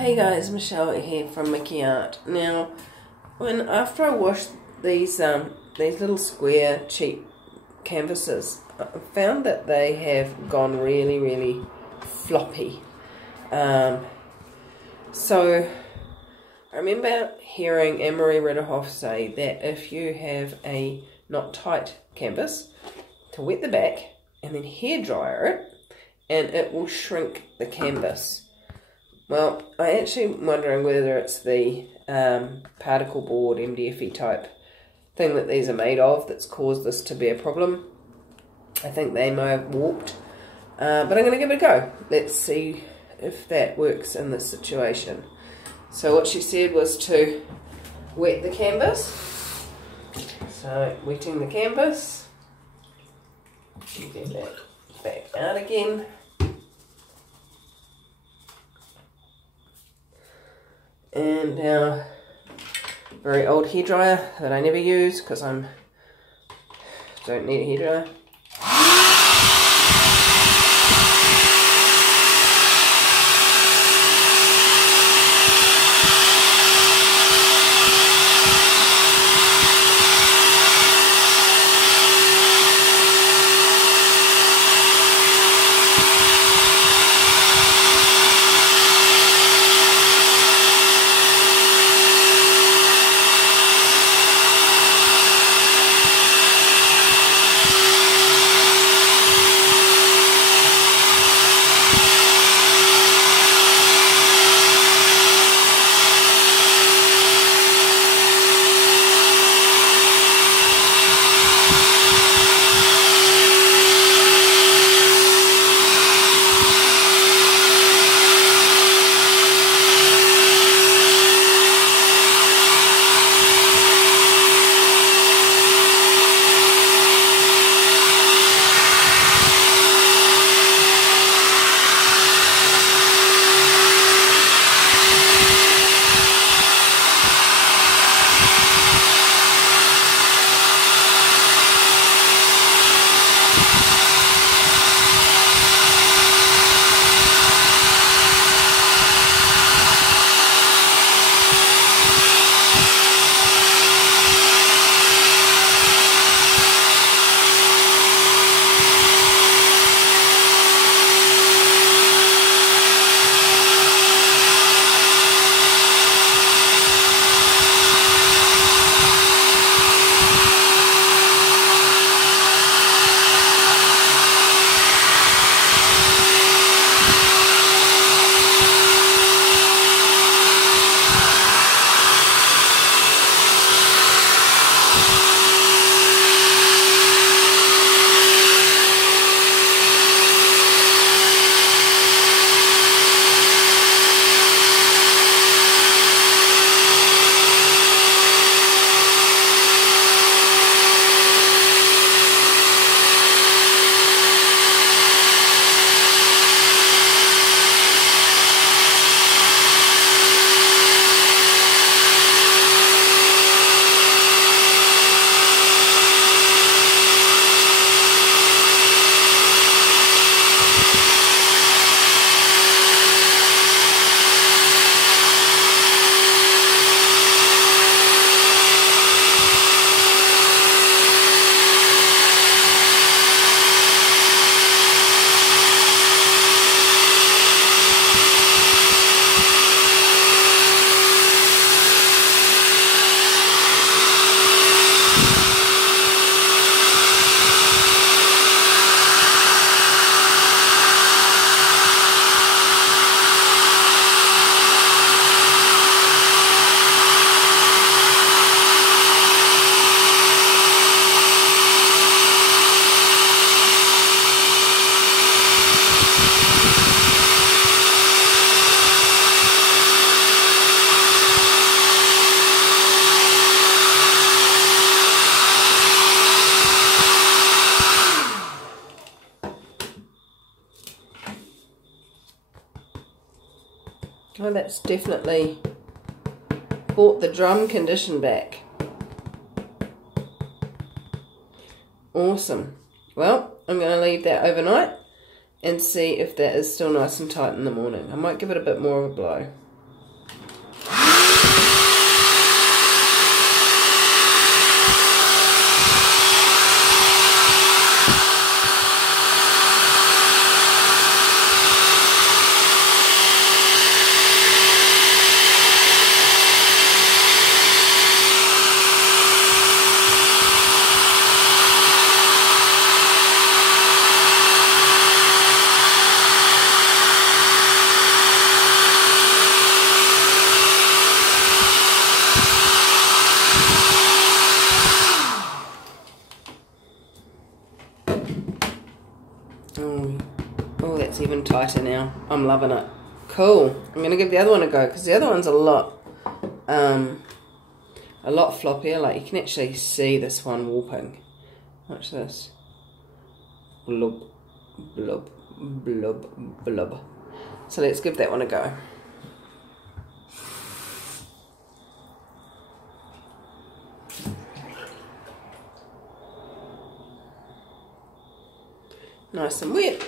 Hey guys, Michelle here from Mickey Art. Now, after I washed these little square cheap canvases, I found that they have gone really floppy. So I remember hearing Anne-Marie Ridderhoff say that if you have a not tight canvas, to wet the back and then hair dryer it, and it will shrink the canvas. Well, I actually wondering whether it's the particle board MDF type thing that these are made of that's caused this to be a problem. I think they may have warped, but I'm going to give it a go. Let's see if that works in this situation. So what she said was to wet the canvas. So wetting the canvas, get that back out again. And our very old hairdryer that I never use because I don't need a hairdryer. Well, that's definitely brought the drum condition back. Awesome. Well, I'm going to leave that overnight and see if that is still nice and tight in the morning. I might give it a bit more of a blow. Oh, that's even tighter now. I'm loving it. Cool. I'm going to give the other one a go because the other one's a lot floppier. Like, you can actually see this one warping. Watch this. Blub, blub, blub, blub. So let's give that one a go. Nice and wet.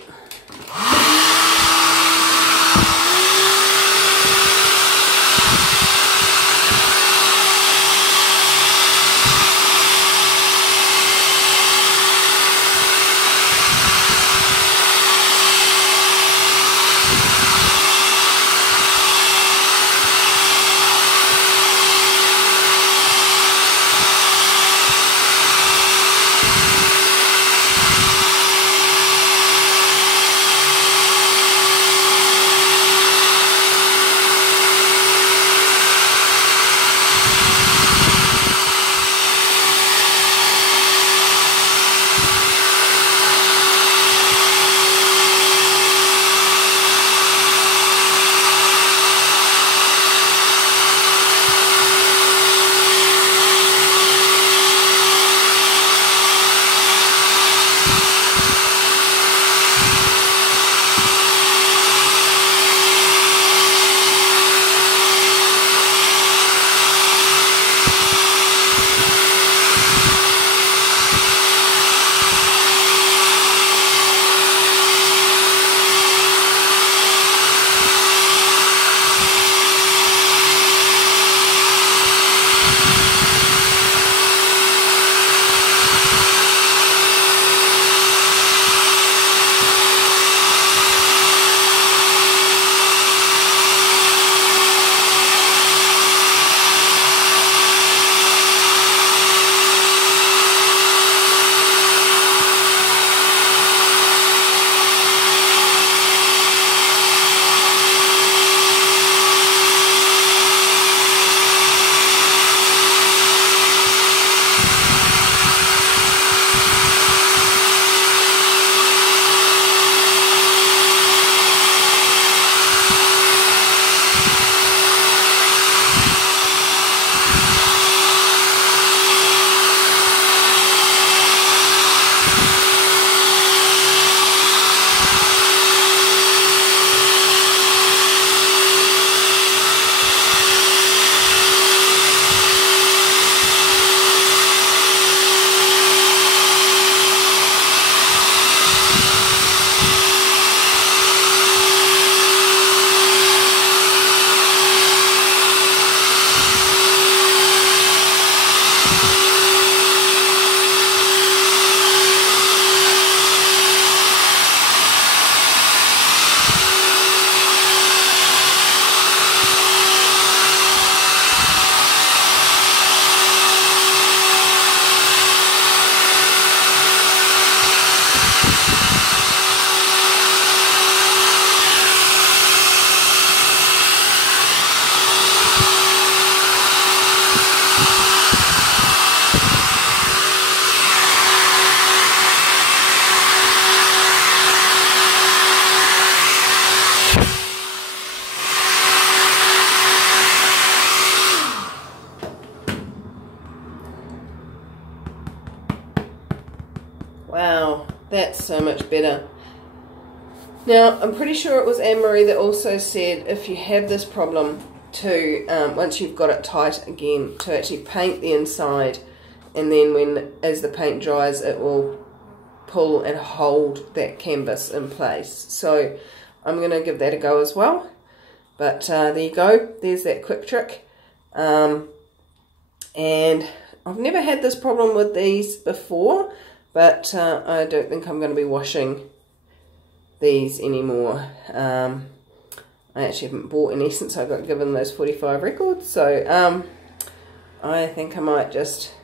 Wow, that's so much better. Now, I'm pretty sure it was Anne-Marie that also said if you have this problem to, once you've got it tight again, to actually paint the inside, and then as the paint dries, it will pull and hold that canvas in place. So I'm going to give that a go as well. But there you go, there's that quick trick. And I've never had this problem with these before, but I don't think I'm going to be washing these anymore. I actually haven't bought any since I got given those 45 records, so I think I might just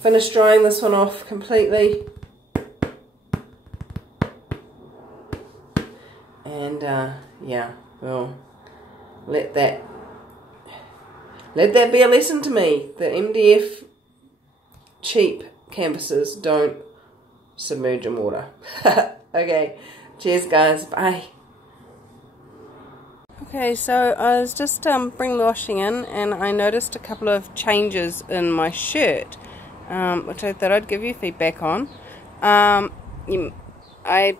finish drying this one off completely, and yeah, well, let that be a lesson to me. The MDF cheap canvases don't submerge in water. Okay, cheers guys, bye. Okay, so I was just bringing the washing in, and I noticed a couple of changes in my shirt, which I thought I'd give you feedback on. I I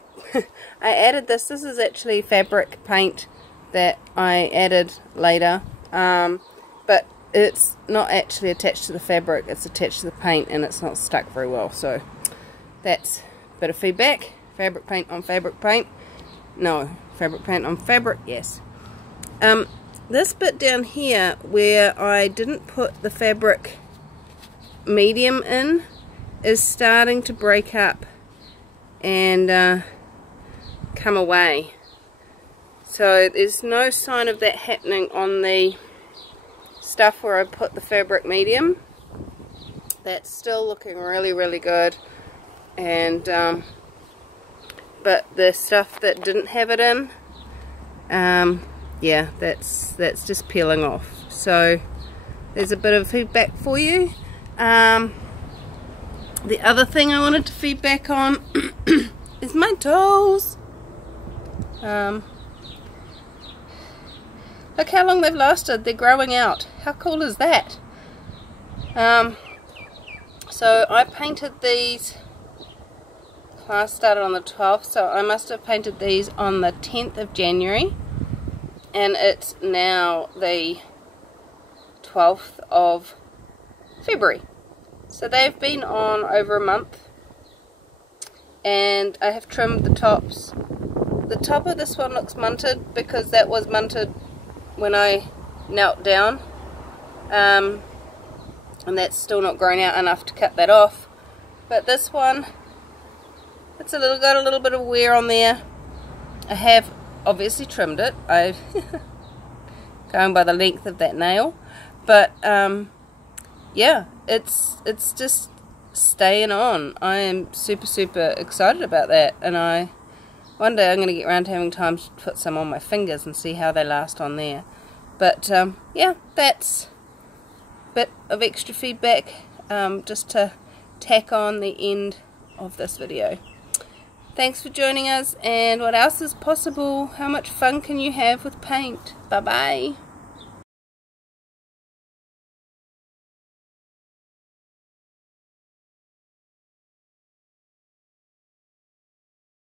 added this. This is actually fabric paint that I added later, but it's not actually attached to the fabric, it's attached to the paint, and it's not stuck very well. So that's a bit of feedback. Fabric paint on fabric paint. No, fabric paint on fabric, yes. This bit down here where I didn't put the fabric medium in is starting to break up and come away. So there's no sign of that happening on the stuff where I put the fabric medium. That's still looking really, really good. And but the stuff that didn't have it in, yeah, that's just peeling off. So there's a bit of feedback for you. The other thing I wanted to feedback on is my toes. Look how long they've lasted. They're growing out. How cool is that? So I painted these. Class started on the 12th, so I must have painted these on the 10th of January. And it's now the 12th of February. So they've been on over a month. And I have trimmed the tops. The top of this one looks munted because that was munted when I knelt down. And that's still not grown out enough to cut that off. But this one, it's got a little bit of wear on there. I have obviously trimmed it. I've going by the length of that nail, but yeah, it's just staying on. I am super excited about that, and one day I'm going to get around to having time to put some on my fingers and see how they last on there. But yeah, that's a bit of extra feedback just to tack on the end of this video. Thanks for joining us, and what else is possible? How much fun can you have with paint? Bye bye.